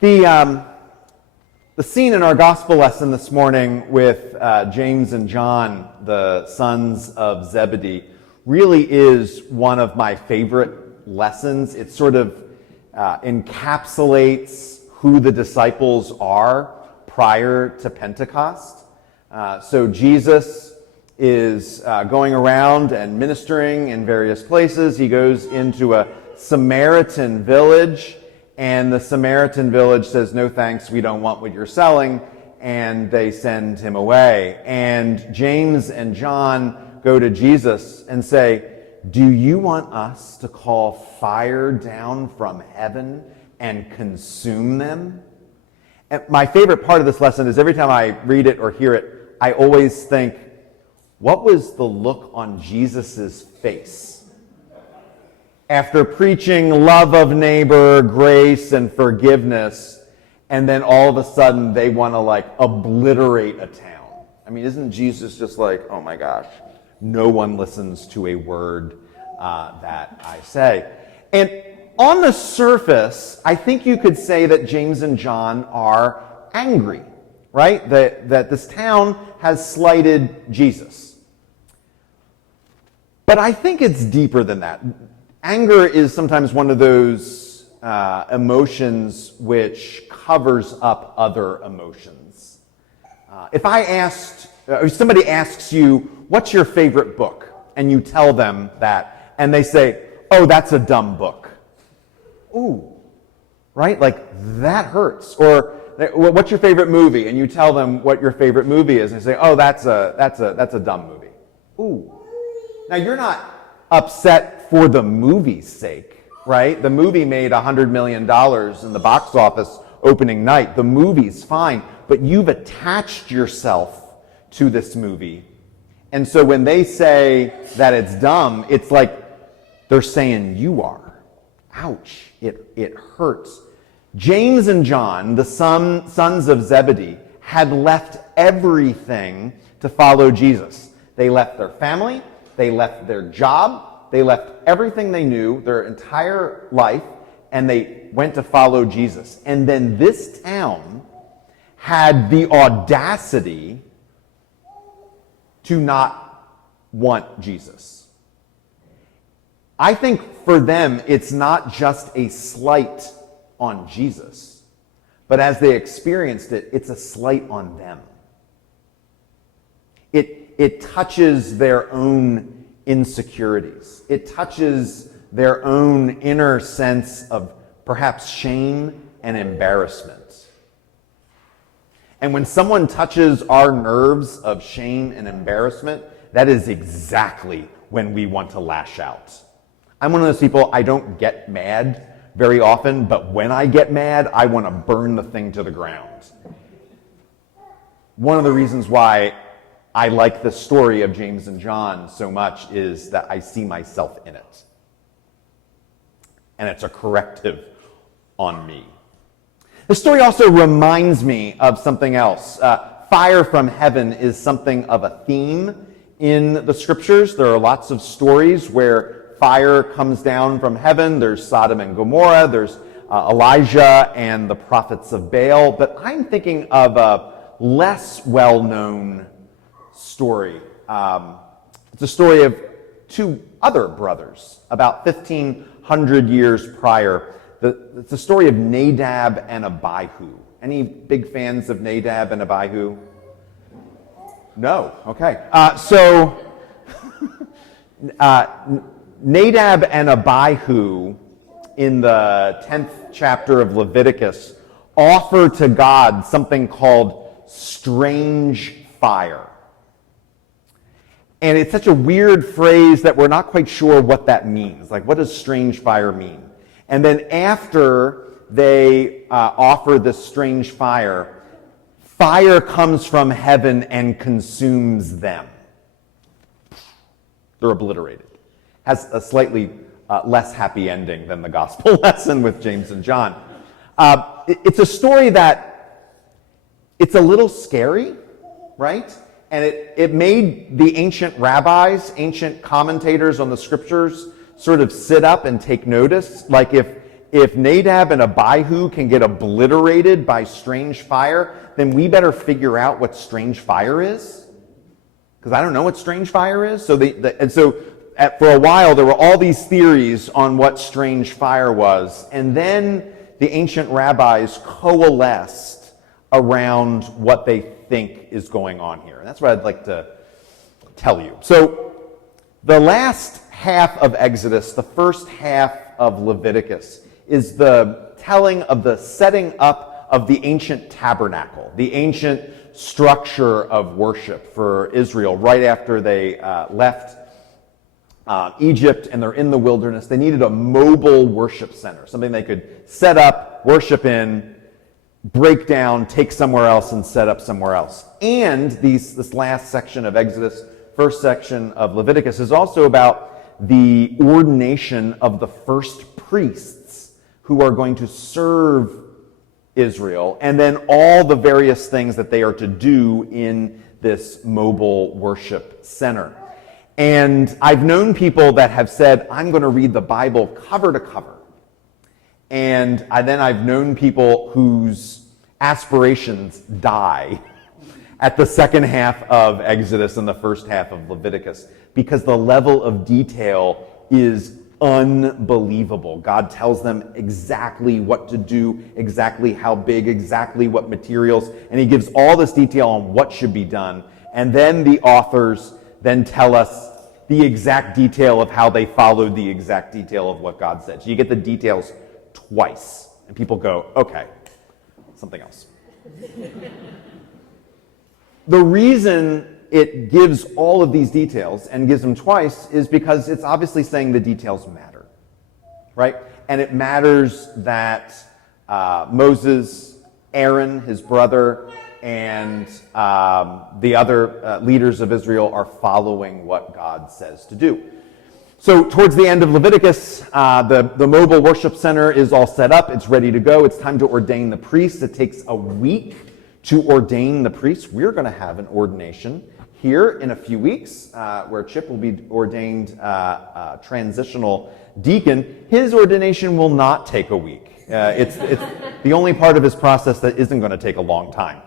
The scene in our gospel lesson this morning with James and John, the sons of Zebedee, really is one of my favorite lessons. It sort of encapsulates who the disciples are prior to Pentecost. So Jesus is going around and ministering in various places. He goes into a Samaritan village, and the Samaritan village says, "No thanks, we don't want what you're selling," and they send him away. And James and John go to Jesus and say, "Do you want us to call fire down from heaven and consume them?" And my favorite part of this lesson is every time I read it or hear it, I always think, what was the look on Jesus's face after preaching love of neighbor, grace, and forgiveness, and then all of a sudden they want to obliterate a town? I mean, isn't Jesus just like, oh my gosh, no one listens to a word that I say? And on the surface, I think you could say that James and John are angry, right? That this town has slighted Jesus. But I think it's deeper than that. Anger is sometimes one of those emotions which covers up other emotions. If somebody asks you, what's your favorite book? And you tell them that, and they say, oh, that's a dumb book. Ooh, right? That hurts. Or, what's your favorite movie? And you tell them what your favorite movie is, and they say, oh, that's a dumb movie. Ooh. Now, you're not upset for the movie's sake, right? The movie made $100 million in the box office opening night. The movie's fine, but you've attached yourself to this movie. And so when they say that it's dumb, it's like they're saying you are. Ouch, it hurts. James and John, the sons of Zebedee, had left everything to follow Jesus. They left their family, they left their job, they left everything they knew, their entire life, and they went to follow Jesus. And then this town had the audacity to not want Jesus. I think for them, it's not just a slight on Jesus, but as they experienced it, it's a slight on them. It touches their own insecurities. It touches their own inner sense of perhaps shame and embarrassment. And when someone touches our nerves of shame and embarrassment, that is exactly when we want to lash out. I'm one of those people, I don't get mad very often, but when I get mad, I want to burn the thing to the ground. One of the reasons why I like the story of James and John so much is that I see myself in it. And it's a corrective on me. The story also reminds me of something else. Fire from heaven is something of a theme in the scriptures. There are lots of stories where fire comes down from heaven. There's Sodom and Gomorrah. There's Elijah and the prophets of Baal. But I'm thinking of a less well-known story. It's a story of two other brothers about 1,500 years prior. It's the story of Nadab and Abihu. Any big fans of Nadab and Abihu? No? Okay. Nadab and Abihu in the 10th chapter of Leviticus offer to God something called strange fire. And it's such a weird phrase that we're not quite sure what that means. What does strange fire mean? And then after they offer this strange fire, fire comes from heaven and consumes them. They're obliterated. Has a slightly less happy ending than the gospel lesson with James and John. It's a story that it's a little scary, right? And it made the ancient rabbis, ancient commentators on the scriptures sort of sit up and take notice. Like if if Nadab and Abihu can get obliterated by strange fire, then we better figure out what strange fire is. Because I don't know what strange fire is. So for a while, there were all these theories on what strange fire was. And then the ancient rabbis coalesced around what they think is going on here. And that's what I'd like to tell you. So the last half of Exodus, the first half of Leviticus, is the telling of the setting up of the ancient tabernacle, the ancient structure of worship for Israel right after they left Egypt and they're in the wilderness. They needed a mobile worship center, something they could set up, worship in, break down, take somewhere else, and set up somewhere else. And this last section of Exodus, first section of Leviticus, is also about the ordination of the first priests who are going to serve Israel, and then all the various things that they are to do in this mobile worship center. And I've known people that have said, I'm going to read the Bible cover to cover. And then I've known people whose aspirations die at the second half of Exodus and the first half of Leviticus, because the level of detail is unbelievable. God tells them exactly what to do, exactly how big, exactly what materials, and he gives all this detail on what should be done. And then the authors then tell us the exact detail of how they followed the exact detail of what God said. So you get the details twice. And people go, okay, something else. The reason it gives all of these details and gives them twice is because it's obviously saying the details matter, right? And it matters that Moses, Aaron, his brother, and the other leaders of Israel are following what God says to do. So towards the end of Leviticus, the mobile worship center is all set up. It's ready to go. It's time to ordain the priests. It takes a week to ordain the priests. We're going to have an ordination here in a few weeks, where Chip will be ordained transitional deacon. His ordination will not take a week. It's the only part of his process that isn't going to take a long time.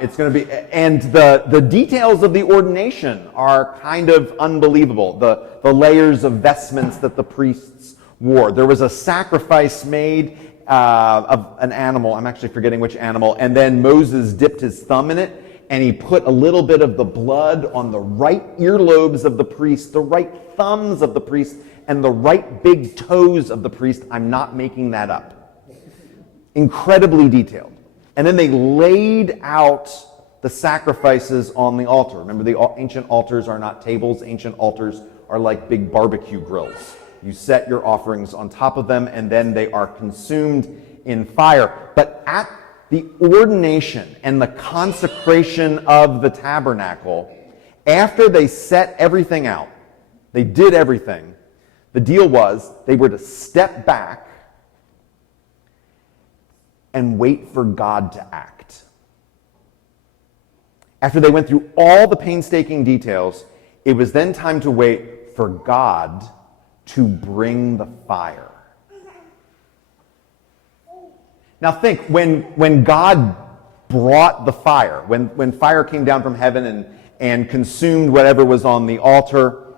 It's going to be, and the details of the ordination are kind of unbelievable. The layers of vestments that the priests wore. There was a sacrifice made of an animal. I'm actually forgetting which animal. And then Moses dipped his thumb in it, and he put a little bit of the blood on the right earlobes of the priest, the right thumbs of the priest, and the right big toes of the priest. I'm not making that up. Incredibly detailed. And then they laid out the sacrifices on the altar. Remember, the ancient altars are not tables. Ancient altars are like big barbecue grills. You set your offerings on top of them, and then they are consumed in fire. But at the ordination and the consecration of the tabernacle, after they set everything out, they did everything, the deal was they were to step back and wait for God to act. After they went through all the painstaking details, it was then time to wait for God to bring the fire. Now think, when God brought the fire, when fire came down from heaven and consumed whatever was on the altar,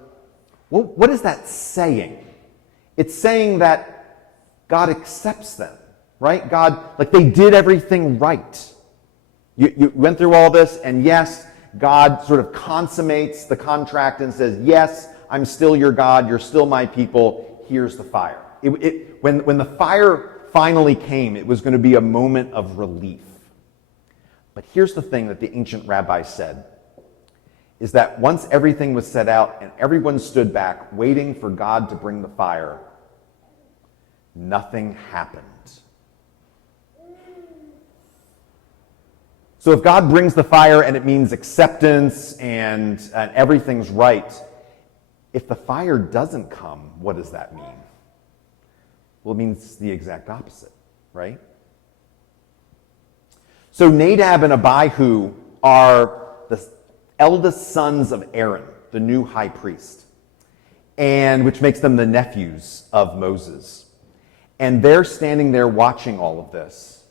what is that saying? It's saying that God accepts them, right? God, like they did everything right. You went through all this, and yes, God sort of consummates the contract and says, yes, I'm still your God, you're still my people, here's the fire. When the fire finally came, it was going to be a moment of relief. But here's the thing that the ancient rabbis said, is that once everything was set out and everyone stood back waiting for God to bring the fire, nothing happened. So if God brings the fire and it means acceptance and everything's right, if the fire doesn't come, what does that mean? Well, it means the exact opposite, right? So Nadab and Abihu are the eldest sons of Aaron, the new high priest, and which makes them the nephews of Moses. And they're standing there watching all of this.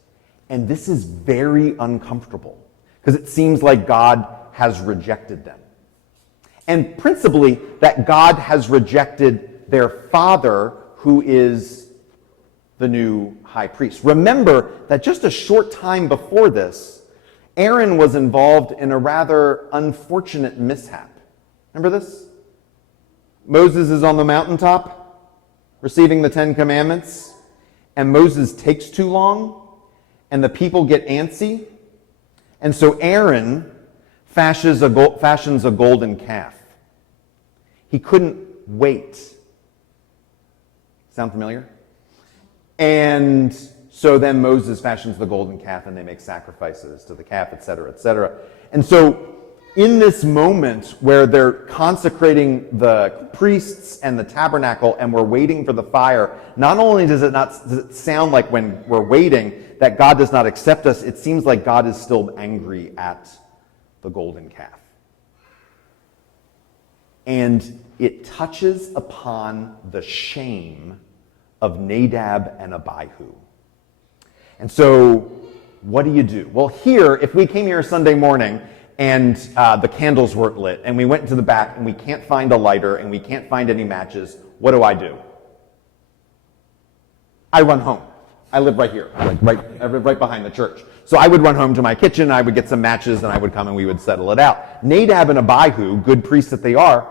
And this is very uncomfortable because it seems like God has rejected them. And principally, that God has rejected their father, who is the new high priest. Remember that just a short time before this, Aaron was involved in a rather unfortunate mishap. Remember this? Moses is on the mountaintop receiving the 10 Commandments, and Moses takes too long, and the people get antsy. And so Aaron fashions a golden calf. He couldn't wait. Sound familiar? And so then Moses fashions the golden calf, and they make sacrifices to the calf, etc., etc. And so in this moment where they're consecrating the priests and the tabernacle and we're waiting for the fire, not only does it sound like when we're waiting that God does not accept us, it seems like God is still angry at the golden calf. And it touches upon the shame of Nadab and Abihu. And so, what do? Well, here, if we came here Sunday morning and the candles weren't lit, and we went into the back and we can't find a lighter and we can't find any matches, what do? I run home. I live right here, I live right behind the church. So I would run home to my kitchen, I would get some matches, and I would come and we would settle it out. Nadab and Abihu, good priests that they are,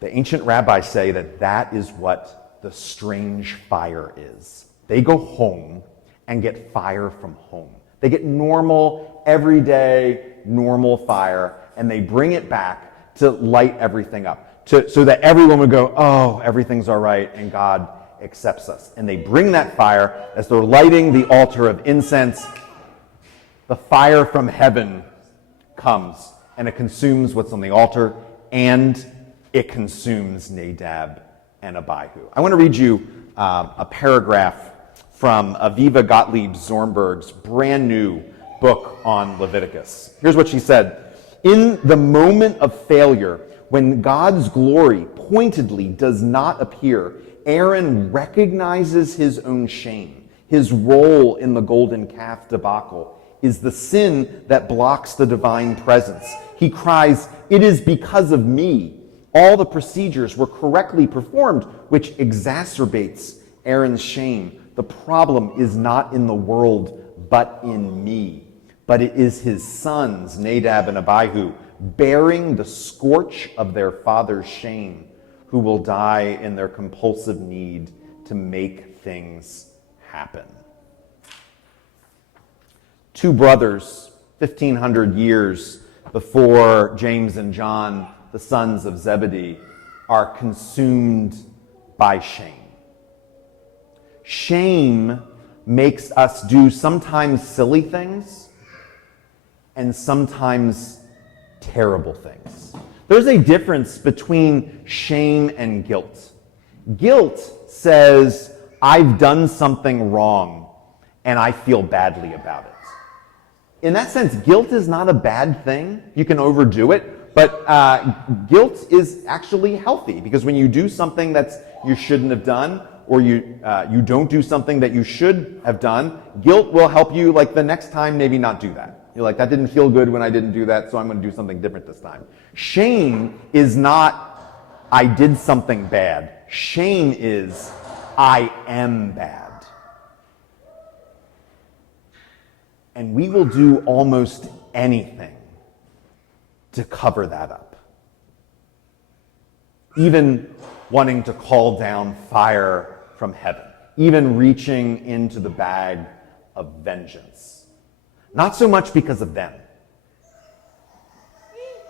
the ancient rabbis say that that is what the strange fire is. They go home and get fire from home. They get normal, everyday, normal fire, and they bring it back to light everything up, so that everyone would go, oh, everything's all right, and God accepts us. And they bring that fire as they're lighting the altar of incense. The fire from heaven comes, and it consumes what's on the altar, and it consumes Nadab and Abihu. I want to read you a paragraph from Aviva Gottlieb Zornberg's brand new book on Leviticus. Here's what she said. In the moment of failure, when God's glory pointedly does not appear, Aaron recognizes his own shame. His role in the golden calf debacle is the sin that blocks the divine presence. He cries, "It is because of me. All the procedures were correctly performed," which exacerbates Aaron's shame. The problem is not in the world, but in me. But it is his sons, Nadab and Abihu, bearing the scorch of their father's shame, who will die in their compulsive need to make things happen. Two brothers, 1,500 years before James and John, the sons of Zebedee, are consumed by shame. Shame makes us do sometimes silly things and sometimes terrible things. There's a difference between shame and guilt. Guilt says, I've done something wrong and I feel badly about it. In that sense, guilt is not a bad thing. You can overdo it, but guilt is actually healthy, because when you do something that you shouldn't have done, or you don't do something that you should have done, guilt will help you, like, the next time maybe not do that. You're like, that didn't feel good when I didn't do that, so I'm going to do something different this time. Shame is not, I did something bad. Shame is, I am bad. And we will do almost anything to cover that up. Even wanting to call down fire from heaven. Even reaching into the bag of vengeance. Not so much because of them,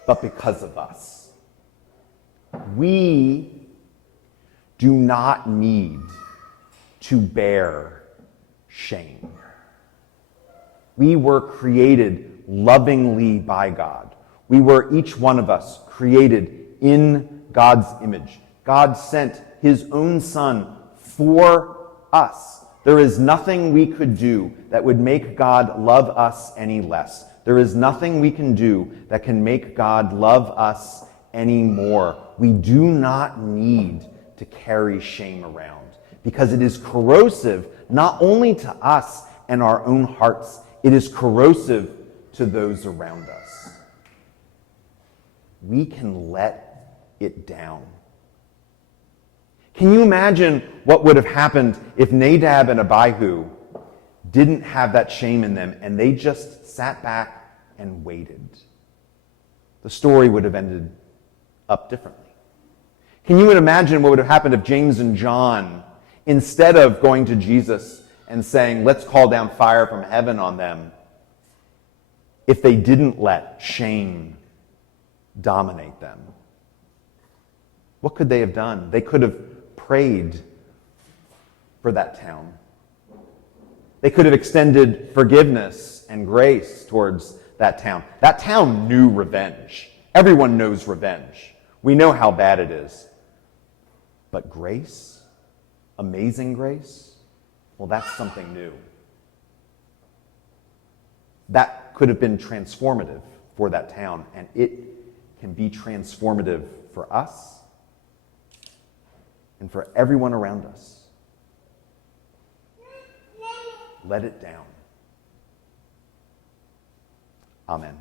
but because of us. We do not need to bear shame. We were created lovingly by God. We were, each one of us, created in God's image. God sent his own Son for us. There is nothing we could do that would make God love us any less. There is nothing we can do that can make God love us any more. We do not need to carry shame around, because it is corrosive not only to us and our own hearts, it is corrosive to those around us. We can let it down. Can you imagine what would have happened if Nadab and Abihu didn't have that shame in them and they just sat back and waited? The story would have ended up differently. Can you imagine what would have happened if James and John, instead of going to Jesus and saying, let's call down fire from heaven on them, if they didn't let shame dominate them? What could they have done? They could have prayed for that town. They could have extended forgiveness and grace towards that town. That town knew revenge. Everyone knows revenge. We know how bad it is. But grace, amazing grace, well, that's something new. That could have been transformative for that town, and it can be transformative for us and for everyone around us. Let it down. Amen.